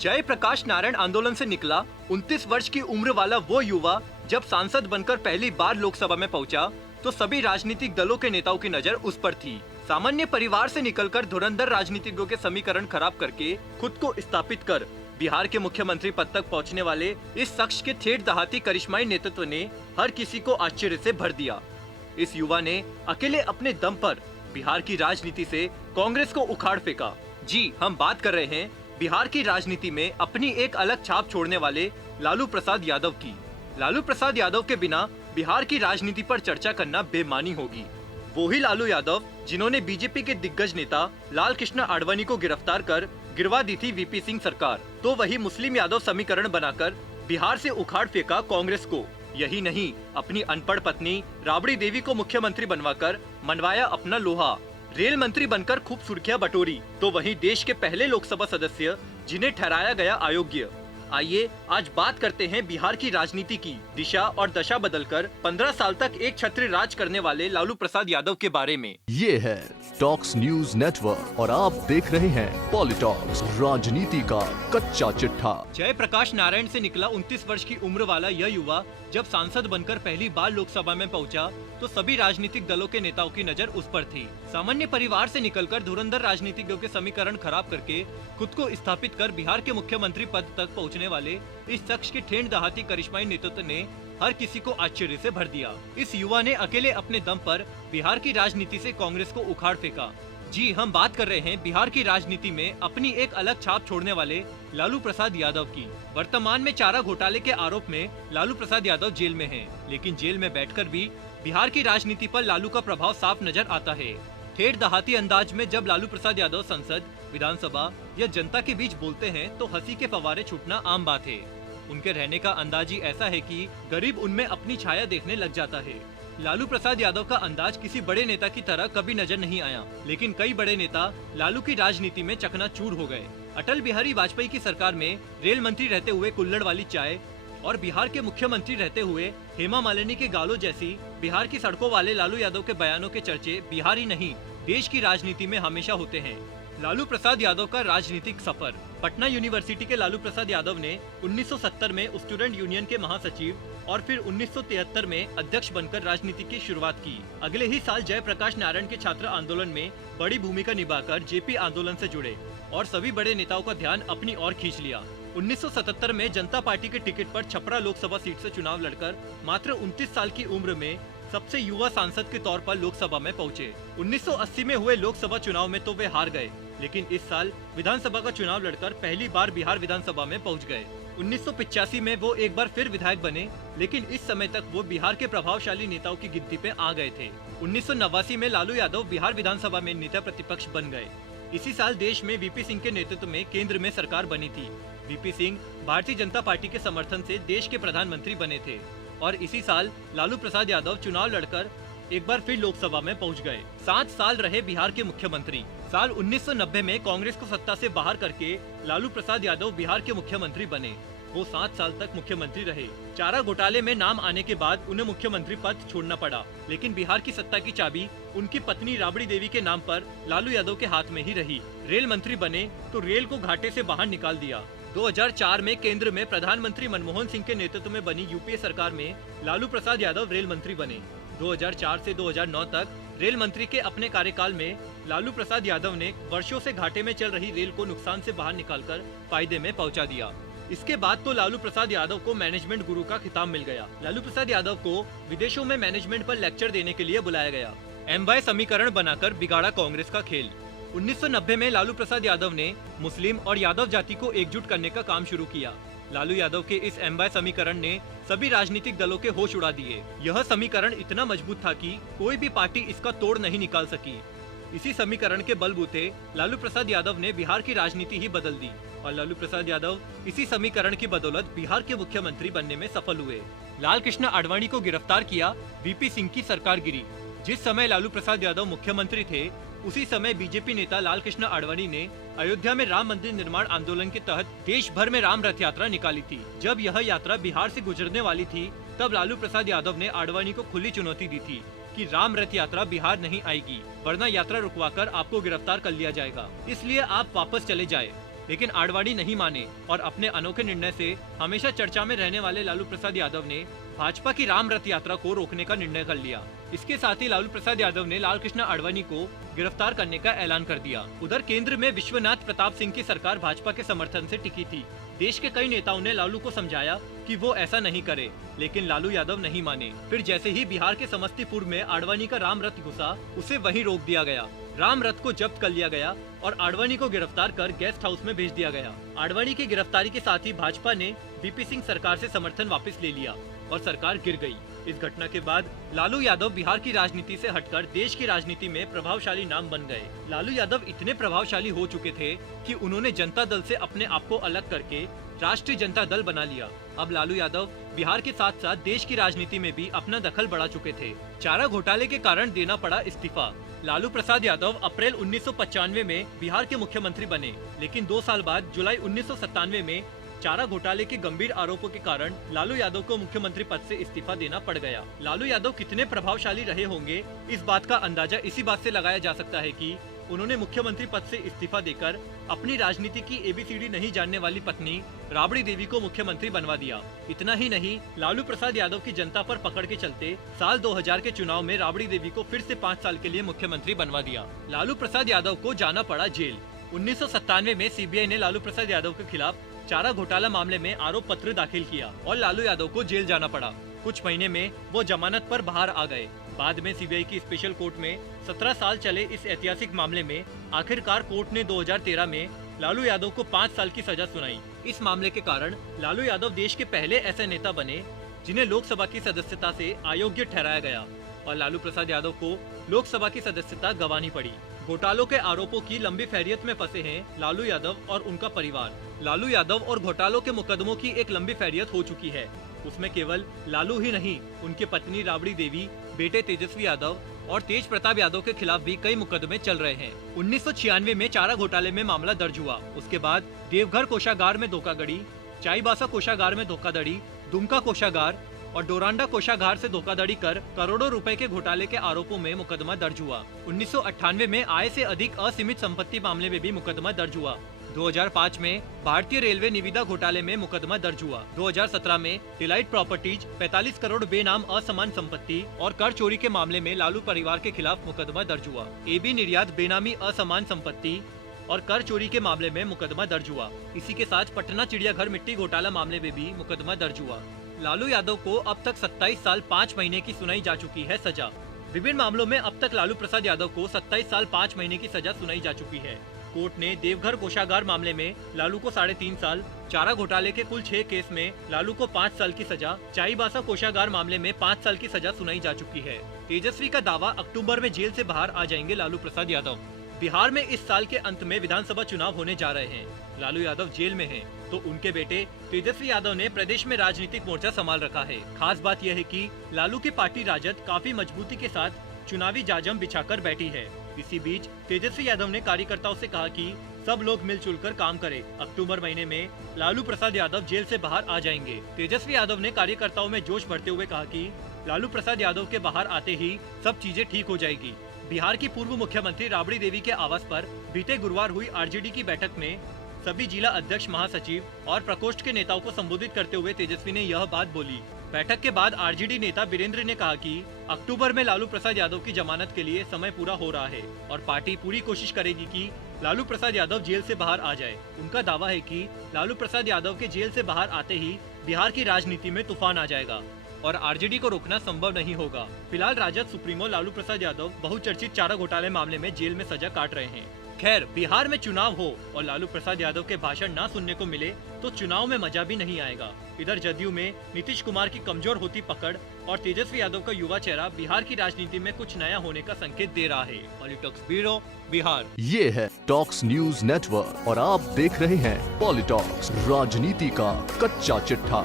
जयप्रकाश नारायण आंदोलन से निकला 29 वर्ष की उम्र वाला वो युवा जब सांसद बनकर पहली बार लोकसभा में पहुंचा, तो सभी राजनीतिक दलों के नेताओं की नजर उस पर थी। सामान्य परिवार से निकलकर धुरंधर राजनीतिज्ञों के समीकरण खराब करके खुद को स्थापित कर बिहार के मुख्यमंत्री पद तक पहुंचने वाले इस शख्स के ठेठ दहाती करिश्माई नेतृत्व ने हर किसी को आश्चर्य से भर दिया। इस युवा ने अकेले अपने दम पर बिहार की राजनीति से कांग्रेस को उखाड़ फेंका। जी, हम बात कर रहे हैं बिहार की राजनीति में अपनी एक अलग छाप छोड़ने वाले लालू प्रसाद यादव की। लालू प्रसाद यादव के बिना बिहार की राजनीति पर चर्चा करना बेमानी होगी। वो ही लालू यादव जिन्होंने बीजेपी के दिग्गज नेता लाल कृष्ण आडवाणी को गिरफ्तार कर गिरवा दी थी वीपी सिंह सरकार, तो वही मुस्लिम यादव समीकरण बनाकर बिहार से उखाड़ फेंका कांग्रेस को। यही नहीं, अपनी अनपढ़ पत्नी राबड़ी देवी को मुख्यमंत्री बनवाकर मनवाया अपना लोहा। रेल मंत्री बनकर खूब सुर्खियां बटोरी, तो वहीं देश के पहले लोकसभा सदस्य जिन्हें ठहराया गया अयोग्य। आइए आज बात करते हैं बिहार की राजनीति की दिशा और दशा बदलकर 15 साल तक एक छत्र राज करने वाले लालू प्रसाद यादव के बारे में। ये है टॉक्स न्यूज नेटवर्क और आप देख रहे हैं पॉलिटॉक्स, राजनीति का कच्चा चिट्ठा। जयप्रकाश नारायण से निकला 29 वर्ष की उम्र वाला यह युवा जब सांसद बनकर पहली बार लोकसभा में पहुंचा, तो सभी राजनीतिक दलों के नेताओं की नजर उस पर थी। सामान्य परिवार से निकलकर धुरंधर राजनीतिज्ञों के समीकरण खराब करके खुद को स्थापित कर बिहार के मुख्यमंत्री पद तक पहुंचने वाले इस शख्स के ठेठ दहाती करिश्माई नेतृत्व ने हर किसी को आश्चर्य से भर दिया। इस युवा ने अकेले अपने दम पर बिहार की राजनीति से कांग्रेस को उखाड़ फेंका। जी, हम बात कर रहे हैं बिहार की राजनीति में अपनी एक अलग छाप छोड़ने वाले लालू प्रसाद यादव की। वर्तमान में चारा घोटाले के आरोप में लालू प्रसाद यादव जेल में हैं, लेकिन जेल में बैठकर भी बिहार की राजनीति पर लालू का प्रभाव साफ नजर आता है। ठेठ दहाती अंदाज में जब लालू प्रसाद यादव संसद, विधानसभा या जनता के बीच बोलते हैं, तो हंसी के फव्वारे छूटना आम बात है। उनके रहने का अंदाज ही ऐसा है कि गरीब उनमें अपनी छाया देखने लग जाता है। लालू प्रसाद यादव का अंदाज किसी बड़े नेता की तरह कभी नजर नहीं आया, लेकिन कई बड़े नेता लालू की राजनीति में चकनाचूर हो गए। अटल बिहारी वाजपेयी की सरकार में रेल मंत्री रहते हुए कुल्हड़ वाली चाय और बिहार के मुख्यमंत्री रहते हुए हेमा मालिनी के गालों जैसी बिहार की सड़कों वाले लालू यादव के बयानों के चर्चे बिहार ही नहीं, देश की राजनीति में हमेशा होते हैं। लालू प्रसाद यादव का राजनीतिक सफर। पटना यूनिवर्सिटी के लालू प्रसाद यादव ने 1970 में स्टूडेंट यूनियन के महासचिव और फिर 1973 में अध्यक्ष बनकर राजनीति की शुरुआत की। अगले ही साल जयप्रकाश नारायण के छात्र आंदोलन में बड़ी भूमिका निभाकर जेपी आंदोलन से जुड़े और सभी बड़े नेताओं का ध्यान अपनी ओर खींच लिया। 1977 में जनता पार्टी के टिकट पर छपरा लोकसभा सीट से चुनाव लड़कर मात्र 29 साल की उम्र में सबसे युवा सांसद के तौर पर लोकसभा में पहुंचे। 1980 में हुए लोकसभा चुनाव में तो वे हार गए, लेकिन इस साल विधानसभा का चुनाव लड़कर पहली बार बिहार विधानसभा में पहुंच गए। 1985 में वो एक बार फिर विधायक बने, लेकिन इस समय तक वो बिहार के प्रभावशाली नेताओं की गिनती पे आ गए थे। 1989 में लालू यादव बिहार विधानसभा में नेता प्रतिपक्ष बन गए। इसी साल देश में वीपी सिंह के नेतृत्व में केंद्र में सरकार बनी थी। वीपी सिंह भारतीय जनता पार्टी के समर्थन से देश के प्रधानमंत्री बने थे और इसी साल लालू प्रसाद यादव चुनाव लड़कर एक बार फिर लोकसभा में पहुंच गए। 7 साल रहे बिहार के मुख्यमंत्री। साल 1990 में कांग्रेस को सत्ता से बाहर करके लालू प्रसाद यादव बिहार के मुख्यमंत्री बने। वो 7 साल तक मुख्यमंत्री रहे। चारा घोटाले में नाम आने के बाद उन्हें मुख्यमंत्री पद छोड़ना पड़ा, लेकिन बिहार की सत्ता की चाबी उनकी पत्नी राबड़ी देवी के नाम पर लालू यादव के हाथ में ही रही। रेल मंत्री बने तो रेल को घाटे से बाहर निकाल दिया। 2004 में केंद्र में प्रधानमंत्री मनमोहन सिंह के नेतृत्व में बनी यूपीए सरकार में लालू प्रसाद यादव रेल मंत्री बने। 2004 से 2009 तक रेल मंत्री के अपने कार्यकाल में लालू प्रसाद यादव ने वर्षों से घाटे में चल रही रेल को नुकसान से बाहर निकालकर फायदे में पहुंचा दिया। इसके बाद तो लालू प्रसाद यादव को मैनेजमेंट गुरु का खिताब मिल गया। लालू प्रसाद यादव को विदेशों में मैनेजमेंट पर लेक्चर देने के लिए बुलाया गया। एमवाय समीकरण बनाकर बिगाड़ा कांग्रेस का खेल। 1990 में लालू प्रसाद यादव ने मुस्लिम और यादव जाति को एकजुट करने का काम शुरू किया। लालू यादव के इस एमवाय समीकरण ने सभी राजनीतिक दलों के होश उड़ा दिए। यह समीकरण इतना मजबूत था कि कोई भी पार्टी इसका तोड़ नहीं निकाल सकी। इसी समीकरण के बलबूते लालू प्रसाद यादव ने बिहार की राजनीति ही बदल दी और लालू प्रसाद यादव इसी समीकरण की बदौलत बिहार के मुख्यमंत्री बनने में सफल हुए। लाल कृष्ण आडवाणी को गिरफ्तार किया, वीपी सिंह की सरकार गिरी। जिस समय लालू प्रसाद यादव मुख्यमंत्री थे, उसी समय बीजेपी नेता लाल कृष्ण आडवाणी ने अयोध्या में राम मंदिर निर्माण आंदोलन के तहत देश भर में राम रथ यात्रा निकाली थी। जब यह यात्रा बिहार से गुजरने वाली थी, तब लालू प्रसाद यादव ने आडवाणी को खुली चुनौती दी थी कि राम रथ यात्रा बिहार नहीं आएगी, वरना यात्रा रुकवाकर आपको गिरफ्तार कर लिया जाएगा, इसलिए आप वापस चले जाए। लेकिन आडवाणी नहीं माने और अपने अनोखे निर्णय से हमेशा चर्चा में रहने वाले लालू प्रसाद यादव ने भाजपा की राम रथ यात्रा को रोकने का निर्णय कर लिया। इसके साथ ही लालू प्रसाद यादव ने लाल कृष्ण आडवाणी को गिरफ्तार करने का ऐलान कर दिया। उधर केंद्र में विश्वनाथ प्रताप सिंह की सरकार भाजपा के समर्थन से टिकी थी। देश के कई नेताओं ने लालू को समझाया कि वो ऐसा नहीं करे, लेकिन लालू यादव नहीं माने। फिर जैसे ही बिहार के समस्तीपुर में आडवाणी का राम रथ घुसा, उसे वहीं रोक दिया गया। राम रथ को जब्त कर लिया गया और आडवाणी को गिरफ्तार कर गेस्ट हाउस में भेज दिया गया। आडवाणी की गिरफ्तारी के साथ ही भाजपा ने वीपी सिंह सरकार से समर्थन वापस ले लिया और सरकार गिर गई। इस घटना के बाद लालू यादव बिहार की राजनीति से हटकर देश की राजनीति में प्रभावशाली नाम बन गए। लालू यादव इतने प्रभावशाली हो चुके थे कि उन्होंने जनता दल से अपने आप को अलग करके राष्ट्रीय जनता दल बना लिया। अब लालू यादव बिहार के साथ साथ देश की राजनीति में भी अपना दखल बढ़ा चुके थे। चारा घोटाले के कारण देना पड़ा इस्तीफा। लालू प्रसाद यादव अप्रैल 1995 में बिहार के मुख्यमंत्री बने, लेकिन 2 साल बाद जुलाई 1997 में चारा घोटाले के गंभीर आरोपों के कारण लालू यादव को मुख्यमंत्री पद से इस्तीफा देना पड़ गया। लालू यादव कितने प्रभावशाली रहे होंगे, इस बात का अंदाजा इसी बात से लगाया जा सकता है कि उन्होंने मुख्यमंत्री पद से इस्तीफा देकर अपनी राजनीति की एबीसीडी नहीं जानने वाली पत्नी राबड़ी देवी को मुख्यमंत्री बनवा दिया। इतना ही नहीं, लालू प्रसाद यादव की जनता पर पकड़ के चलते साल 2000 के चुनाव में राबड़ी देवी को फिर से 5 साल के लिए मुख्यमंत्री बनवा दिया। लालू प्रसाद यादव को जाना पड़ा जेल। 1997 में सीबीआई ने लालू प्रसाद यादव के खिलाफ चारा घोटाला मामले में आरोप पत्र दाखिल किया और लालू यादव को जेल जाना पड़ा। कुछ महीने में वो जमानत पर बाहर आ गए। बाद में सीबीआई की स्पेशल कोर्ट में 17 साल चले इस ऐतिहासिक मामले में आखिरकार कोर्ट ने 2013 में लालू यादव को 5 साल की सजा सुनाई। इस मामले के कारण लालू यादव देश के पहले ऐसे नेता बने जिन्हें लोकसभा की सदस्यता से अयोग्य ठहराया गया और लालू प्रसाद यादव को लोकसभा की सदस्यता गंवानी पड़ी। घोटालों के आरोपों की लंबी फहरियत में फंसे हैं लालू यादव और उनका परिवार। लालू यादव और घोटालों के मुकदमों की एक लंबी फहरियत हो चुकी है। उसमें केवल लालू ही नहीं, उनकी पत्नी राबड़ी देवी, बेटे तेजस्वी यादव और तेज प्रताप यादव के खिलाफ भी कई मुकदमे चल रहे हैं। 1996 में चारा घोटाले में मामला दर्ज हुआ। उसके बाद देवघर कोषागार में धोखाधड़ी, चाईबासा कोषागार में धोखाधड़ी, दुमका कोषागार और डोरांडा कोषागार से धोखाधड़ी कर करोड़ों रुपए के घोटाले के आरोपों में मुकदमा दर्ज हुआ। 1998 में आय से अधिक असीमित संपत्ति मामले में भी मुकदमा दर्ज हुआ। 2005 में भारतीय रेलवे निविदा घोटाले में मुकदमा दर्ज हुआ। 2017 में डिलाइट प्रॉपर्टीज 45 करोड़ बेनाम असमान संपत्ति और कर चोरी के मामले में लालू परिवार के खिलाफ मुकदमा दर्ज हुआ। एबी निर्यात बेनामी असमान संपत्ति और कर चोरी के मामले में मुकदमा दर्ज हुआ। इसी के साथ पटना चिड़ियाघर मिट्टी घोटाला मामले में भी मुकदमा दर्ज हुआ। लालू यादव को अब तक 27 साल 5 महीने की सुनाई जा चुकी है सजा। विभिन्न मामलों में अब तक लालू प्रसाद यादव को 27 साल 5 महीने की सजा सुनाई जा चुकी है। कोर्ट ने देवघर कोषागार मामले में लालू को 3.5 साल, चारा घोटाले के कुल 6 केस में लालू को 5 साल की सजा, चाईबासा कोषागार मामले में 5 साल की सजा सुनाई जा चुकी है। तेजस्वी का दावा, अक्टूबर में जेल से बाहर आ जाएंगे लालू प्रसाद यादव। बिहार में इस साल के अंत में विधानसभा चुनाव होने जा रहे हैं। लालू यादव जेल में हैं, तो उनके बेटे तेजस्वी यादव ने प्रदेश में राजनीतिक मोर्चा संभाल रखा है। खास बात यह है कि लालू की पार्टी राजद काफी मजबूती के साथ चुनावी जाजम बिछाकर बैठी है। इसी बीच तेजस्वी यादव ने कार्यकर्ताओं से कहा कि सब लोग मिलजुल कर काम करें। अक्टूबर महीने में लालू प्रसाद यादव जेल से बाहर आ जाएंगे। तेजस्वी यादव ने कार्यकर्ताओं में जोश भरते हुए कहा कि लालू प्रसाद यादव के बाहर आते ही सब चीजें ठीक हो जाएगी। बिहार की पूर्व मुख्यमंत्री राबड़ी देवी के आवास पर बीते गुरुवार हुई आरजेडी की बैठक में सभी जिला अध्यक्ष, महासचिव और प्रकोष्ठ के नेताओं को संबोधित करते हुए तेजस्वी ने यह बात बोली। बैठक के बाद आरजेडी नेता बीरेंद्र ने कहा कि अक्टूबर में लालू प्रसाद यादव की जमानत के लिए समय पूरा हो रहा है और पार्टी पूरी कोशिश करेगी कि लालू प्रसाद यादव जेल से बाहर आ जाए। उनका दावा है कि लालू प्रसाद यादव के जेल से बाहर आते ही बिहार की राजनीति में तूफान आ जाएगा और आरजेडी को रोकना संभव नहीं होगा। फिलहाल राजद सुप्रीमो लालू प्रसाद यादव बहुचर्चित चारा घोटाले मामले में जेल में सजा काट रहे हैं। खैर, बिहार में चुनाव हो और लालू प्रसाद यादव के भाषण ना सुनने को मिले तो चुनाव में मजा भी नहीं आएगा। इधर जदयू में नीतीश कुमार की कमजोर होती पकड़ और तेजस्वी यादव का युवा चेहरा बिहार की राजनीति में कुछ नया होने का संकेत दे रहा है। पॉलिटॉक्स ब्यूरो, बिहार। ये है टॉक्स न्यूज नेटवर्क और आप देख रहे हैं पॉलिटॉक्स, राजनीति का कच्चा चिट्ठा।